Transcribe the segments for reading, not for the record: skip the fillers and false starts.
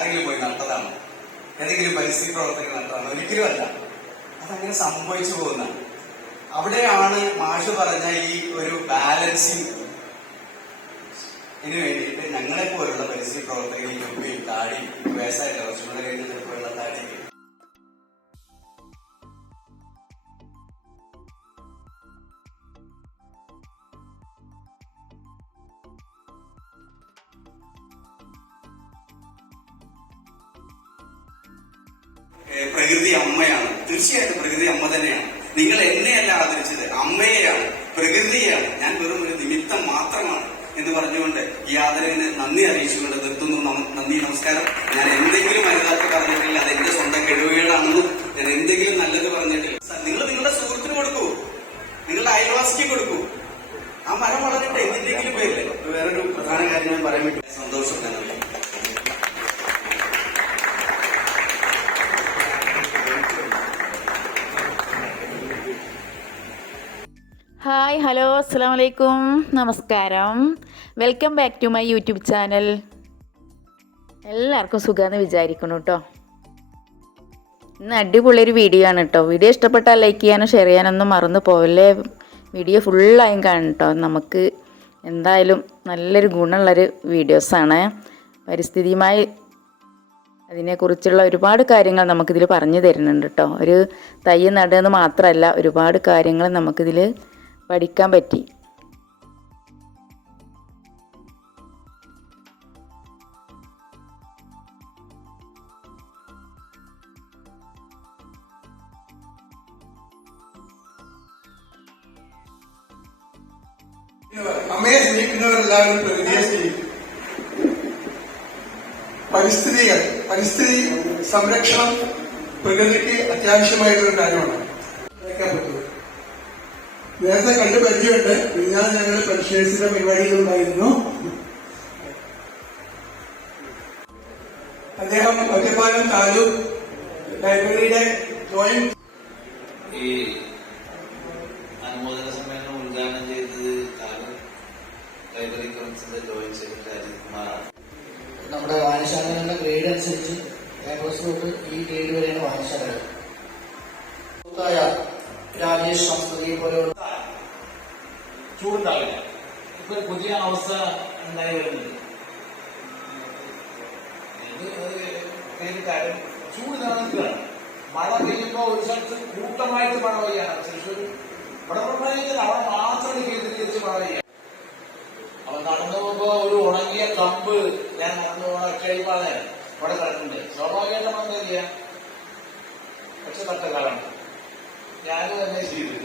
ആരെങ്കിലും പോയി നട്ടതാണോ? ഏതെങ്കിലും പരിസ്ഥിതി പ്രവർത്തകർ നട്ടതാണോ? ഒരിക്കലും അല്ല. അതങ്ങനെ സംഭവിച്ചു പോകുന്ന അവിടെയാണ് മാഷ് പറഞ്ഞ ഈ ഒരു ബാലൻസിങ് വേണ്ടിയിട്ട് ഞങ്ങളെ പോലുള്ള പരിസ്ഥിതി പ്രവർത്തകർ ഈ തൊപ്പിയും താടിയും വ്യവസായ കുറച്ചുകൂടെ കഴിഞ്ഞ പോലുള്ള താടിക്ക് പ്രകൃതി അമ്മയാണ്. തീർച്ചയായിട്ടും പ്രകൃതി അമ്മ തന്നെയാണ്. നിങ്ങൾ എന്നെയല്ല ആദരിച്ചത്, അമ്മയെയാണ്, പ്രകൃതിയെയാണ്. ഞാൻ വെറും ഒരു നിമിത്തം മാത്രമാണ് എന്ന് പറഞ്ഞുകൊണ്ട് ഈ ആദരവിന് നന്ദി അറിയിച്ചുകൊണ്ട് നിർത്തുന്നു. നന്ദി, നമസ്കാരം. ഞാൻ എന്തെങ്കിലും അരുതാത്ത പറഞ്ഞിട്ടില്ല, അത് എന്റെ സ്വന്തം കഴിവുകളാണെന്നും ഞാൻ എന്തെങ്കിലും നല്ലത് പറഞ്ഞിട്ടില്ല. നിങ്ങൾ നിങ്ങളുടെ സുഹൃത്തിന് കൊടുക്കൂ, നിങ്ങളുടെ അയൽവാസിക്ക് കൊടുക്കൂ. ആ മരം വളരട്ടെ എന്തിന്റെങ്കിലും പേരില്. വേറൊരു പ്രധാന കാര്യം ഞാൻ പറയാൻ വേണ്ടി സന്തോഷം തന്നെ. ഹായ്, ഹലോ, അസ്സലാമു അലൈക്കും, നമസ്കാരം. Welcome back to my YouTube channel. എല്ലാവർക്കും സുഖമെന്ന് വിചാരിക്കണം കേട്ടോ. ഇന്ന് അടിപൊളിയൊരു വീഡിയോ ആണ് കേട്ടോ. വീഡിയോ ഇഷ്ടപ്പെട്ടാൽ ലൈക്ക് ചെയ്യാനും ഷെയർ ചെയ്യാനൊന്നും മറന്നു പോവല്ലേ. വീഡിയോ ഫുള്ളായും കാണും കേട്ടോ. നമുക്ക് എന്തായാലും നല്ലൊരു ഗുണമുള്ളൊരു വീഡിയോസാണ്. പരിസ്ഥിതിയുമായി അതിനെക്കുറിച്ചുള്ള ഒരുപാട് കാര്യങ്ങൾ നമുക്കിതിൽ പറഞ്ഞു തരുന്നുണ്ട് കേട്ടോ. ഒരു തൈ നടുകയെന്ന് മാത്രമല്ല, ഒരുപാട് കാര്യങ്ങൾ നമുക്കിതിൽ പഠിക്കാൻ പറ്റി. അമ്മയെ സ്നേഹിക്കുന്നവരെല്ലാവരും പ്രകൃതിയെ സ്നേഹിക്കും. പരിസ്ഥിതി സംരക്ഷണം പ്രകൃതിക്ക് അത്യാവശ്യമായിട്ടുള്ള കാര്യമാണ്. നേരത്തെ കണ്ട് പരിചയമുണ്ട്. ഞാൻ ഞങ്ങൾ പരിശീലിച്ച പരിപാടികളുണ്ടായിരുന്നു. അദ്ദേഹം ഒറ്റപ്പാലം താലൂക്ക് ലൈബ്രറിയുടെ ജോയിന്റ് ഈ അനുമോദന സമ്മേളനം ഉദ്ഘാടനം ചെയ്തത് താലൂക്ക് ലൈബ്രറി കൗൺസിലിന്റെ ജോയിന്റ് സെക്രട്ടറി അജിത് കുമാറാണ്. നമ്മുടെ വായനശാലകളുടെ ഗ്രേഡ് അനുസരിച്ച് പ്ലസ് തൊട്ട് ഈ ഗ്രേഡ് വരെയാണ് വായനശാലകൾ. രാജേഷ് സംസ്കൃതിയെ പോലെയുള്ള ചൂടുണ്ടാവില്ല. ഇപ്പൊ പുതിയ അവസ്ഥ ഉണ്ടായി വരുന്നുണ്ട്. കാര്യം ചൂട് നിലനിൽക്കുകയാണ്. മഴ പെയ്യുമ്പോൾ ഒരു സ്ഥലത്ത് കൂട്ടമായിട്ട് മഴ പെയ്യാണ്. തൃശ്ശൂർ വടപ്പുറത്തേക്ക് അവിടെ മാത്രം കേന്ദ്രീകരിച്ച് മഴ പെയ്യാം. അപ്പൊ നടന്നു പോകുമ്പോ ഒരു ഉണങ്ങിയ കമ്പ് ഞാൻ നടന്നു പോകണ കഴിപ്പാണ് അവിടെ കിടക്കുന്നുണ്ട്. സ്വാഭാവികമായിട്ട് വന്നില്ല. പക്ഷെ തട്ടക്കാലാണ് ഞാനും തന്നെ ചെയ്തു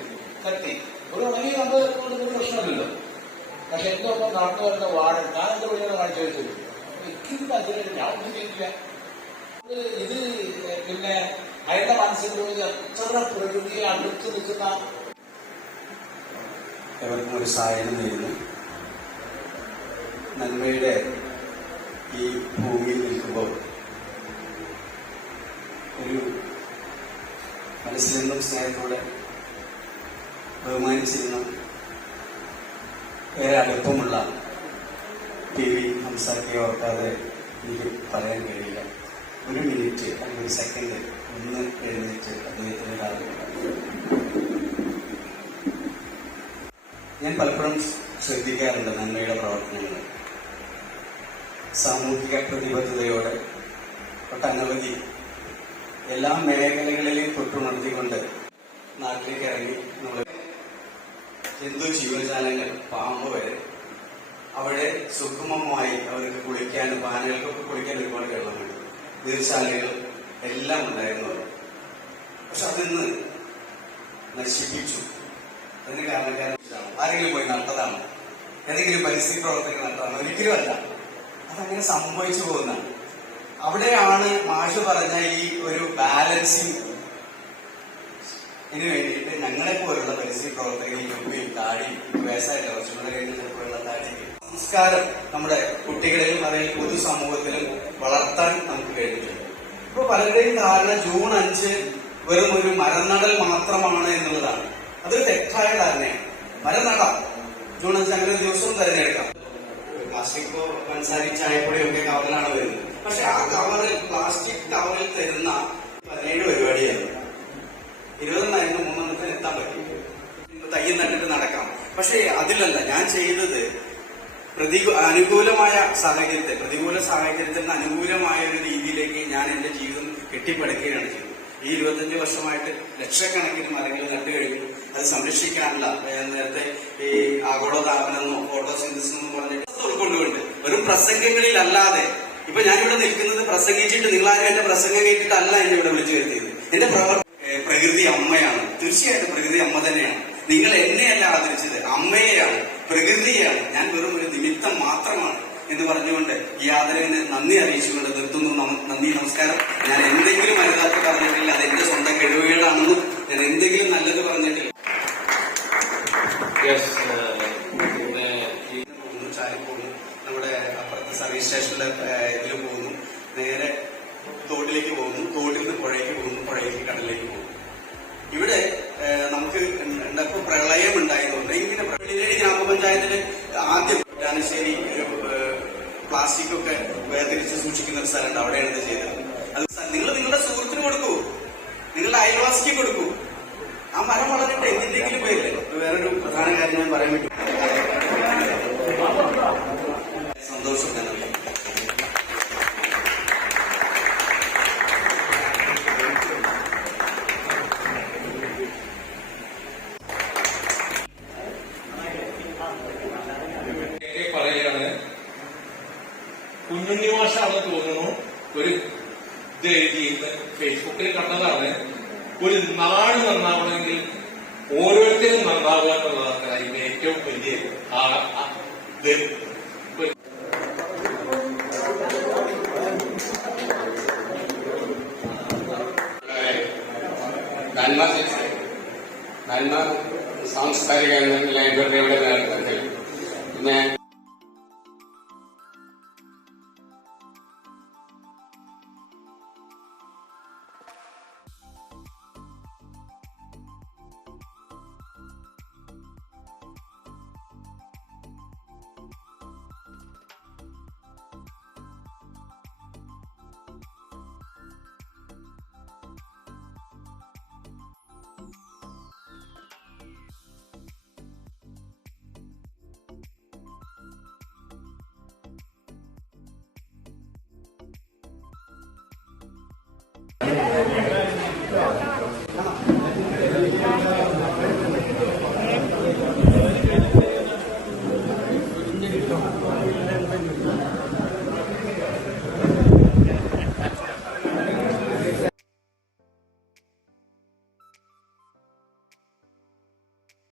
തട്ടി ഒരു ഉണങ്ങി കമ്പ് കൊണ്ട് പ്രശ്നമില്ലല്ലോ. പക്ഷെ എന്തൊപ്പം നടന്നു വരുന്ന വാഴ ഞാൻ എന്താ വിളിക്കുന്ന കാണിച്ചു വെച്ചു. എനിക്കും താല്പര്യം, ഞാൻ ഒന്നും ചെയ്തില്ല. ഇത് പിന്നെ അയാളുടെ മനസ്സിൽ എത്ര പ്രകൃതിയെ അടുത്ത് നിൽക്കുന്ന എവർക്കും ഒരു സായനം നേരുന്നു. നന്മയുടെ ഈ ഭൂമിയിൽ നിൽക്കുമ്പോൾ ഒരു മനസ്സിലെന്നും സ്നേഹത്തോടെ ബഹുമാനിച്ചിരുന്ന ഏറെ അടുപ്പമുള്ള ടി വി ഹംസാക്കിയെ ഓർക്കാതെ എനിക്ക് പറയാൻ കഴിയില്ല. ഒരു മിനിറ്റ് അല്ലെങ്കിൽ ഒരു സെക്കൻഡ് ഒന്ന് എഴുന്നേറ്റ് അദ്ദേഹത്തിന് ആഗ്രഹം. ഞാൻ പലപ്പോഴും ശ്രദ്ധിക്കാറുണ്ട് നന്മയുടെ പ്രവർത്തനങ്ങൾ. സാമൂഹിക പ്രതിബദ്ധതയോടെ ഒട്ടനവധി എല്ലാ മേഖലകളിലെയും തൊട്ടുണർത്തിക്കൊണ്ട് നാട്ടിലേക്ക് ഇറങ്ങി നമ്മൾ ജന്തു ജീവജാലങ്ങൾ, പാമ്പ് വരെ അവിടെ സുഗമമായി അവർക്ക് കുളിക്കാനും പാനകൾക്കൊക്കെ കുളിക്കാൻ ഒരുപാട് വെള്ളമുണ്ട്. നീർച്ചാലകൾ എല്ലാം ഉണ്ടായിരുന്നു. പക്ഷെ അതിന്ന് നശിപ്പിച്ചു. അതിന് കാരണക്കാരൻ ആരെങ്കിലും പോയി നട്ടതാണോ? ഏതെങ്കിലും പരിസ്ഥിതി പ്രവർത്തകർ നട്ടതാണോ? ഒരിക്കലും അല്ല. അതങ്ങനെ സംഭവിച്ചു പോകുന്ന അവിടെയാണ് മാഷ് പറഞ്ഞ ഈ ഒരു ബാലൻസിങ് വേണ്ടിയിട്ട് ഞങ്ങളെ പോലുള്ള പരിസ്ഥിതി പ്രവർത്തകർ ഈ തൊപ്പിയും താടിയും വ്യവസായ കുറച്ചുകൂടെ കഴിഞ്ഞ പോലുള്ള താടിക്ക് സംസ്കാരം നമ്മുടെ കുട്ടികളിലും അതായത് പൊതുസമൂഹത്തിലും വളർത്താൻ നമുക്ക് കഴിഞ്ഞിട്ടുണ്ട്. ഇപ്പൊ പലരുടെയും ധാരണ ജൂൺ 5 വെറും ഒരു മരനടൽ മാത്രമാണ് എന്നുള്ളതാണ്. അതൊരു തെറ്റായ ധാരണയാണ്. മരം നടാം, ജൂൺ 5 അങ്ങനെ ദിവസവും തിരഞ്ഞെടുക്കാം. പ്ലാസ്റ്റിക് പഞ്ചസാരി ചായപ്പൊടിയൊക്കെ കവറിലാണ് വരുന്നത്. പക്ഷെ ആ കവറിൽ, പ്ലാസ്റ്റിക് കവറിൽ തരുന്ന 17 പരിപാടിയായിരുന്നു. 20 3 എത്താൻ പറ്റും. തയ്യം നട്ടിട്ട് നടക്കാം. പക്ഷെ അതിലല്ല ഞാൻ ചെയ്തത്. അനുകൂലമായ സാഹചര്യത്തെ, പ്രതികൂല സാഹചര്യത്തിൽ നിന്ന് അനുകൂലമായ ഒരു രീതിയിലേക്ക് ഞാൻ എന്റെ ജീവിതം കെട്ടിപ്പടുക്കുകയാണ് ചെയ്തത്. ഈ 25 വർഷമായിട്ട് ലക്ഷക്കണക്കിന് മരങ്ങൾ നട്ടു കഴിഞ്ഞു. അത് സംരക്ഷിക്കാനുള്ള നേരത്തെ ഈ ആഗോളതാപനെന്നോ ഫോട്ടോസിന്തസിസ് എന്നോ പറഞ്ഞിട്ട് ഉൾക്കൊണ്ടുകൊണ്ട് വെറും പ്രസംഗങ്ങളിലല്ലാതെ, ഇപ്പൊ ഞാനിവിടെ നിൽക്കുന്നത് പ്രസംഗിച്ചിട്ട്, നിങ്ങളാരും എന്റെ പ്രസംഗം കേട്ടിട്ടല്ല എന്നെ ഇവിടെ വിളിച്ചു വരുത്തിയത്. എന്റെ പ്രകൃതി അമ്മയാണ്. തീർച്ചയായിട്ടും പ്രകൃതി അമ്മ തന്നെയാണ്. നിങ്ങൾ എന്നെയല്ല ആദരിച്ചത്, അമ്മയെയാണ്, പ്രകൃതിയെയാണ്. ഞാൻ വെറും ഒരു നിമിത്തം മാത്രമാണ് എന്ന് പറഞ്ഞുകൊണ്ട് ഈ ആദരവിന് നന്ദി അറിയിച്ചുകൊണ്ട് നിർത്തുന്നു. നന്ദി, നമസ്കാരം. ഞാൻ എന്തെങ്കിലും അരുതാത്ത പറഞ്ഞിട്ടില്ല, അത് എന്റെ സ്വന്തം കഴിവുകളാണെന്നും ഞാൻ എന്തെങ്കിലും നല്ലത് പറഞ്ഞിട്ടില്ല. പോകുന്നു, ചാരി പോകുന്നു, നമ്മുടെ അപ്പുറത്തെ സർവീസ് സ്റ്റേഷനിലെ ഇതിൽ പോകുന്നു, നേരെ തോട്ടിലേക്ക് പോകുന്നു, തോട്ടിൽ നിന്ന് പുഴയ്ക്ക് പോകുന്നു, പുഴയ്ക്ക് കടലിലേക്ക് പോകുന്നു. ഇവിടെ നമുക്ക് ഇപ്പൊ പ്രളയം ഉണ്ടായതുകൊണ്ട് ഇങ്ങനെ വെള്ളിയേരി ഗ്രാമപഞ്ചായത്തില് ആദ്യം ാനശ്ശേരി പ്ലാസ്റ്റിക് ഒക്കെ വേർതിരിച്ച് സൂക്ഷിക്കുന്ന ഒരു സ്ഥലമുണ്ട്. അവിടെയാണ് ഇത് ചെയ്തത്. അത് നിങ്ങൾ നിങ്ങളുടെ സുഹൃത്തിന് കൊടുക്കൂ, നിങ്ങളുടെ അയൽവാസിക്ക് കൊടുക്കൂ. ആ മരം വളരട്ടെ, എന്തിന്റെങ്കിലും പേരില്. വേറൊരു പ്രധാന കാര്യം ഞാൻ പറയാൻ പറ്റും. സന്തോഷം തന്നെ. പറയുകയാണ്, കുഞ്ഞുണ്ണി മാഷാണെന്ന് തോന്നുന്നു ഒരു ഇത് എഴുതിയിരുന്ന് ഫേസ്ബുക്കിൽ കണ്ടതാണ്. ഒരു നാട് നന്നാവണമെങ്കിൽ ഓരോരുത്തരും നന്നാവുക എന്നുള്ളതാണ് അതിന്റെ ഏറ്റവും വലിയ നന്മ സാംസ്കാരിക ലൈബ്രറിയുടെ നേതൃത്വത്തിൽ പിന്നെ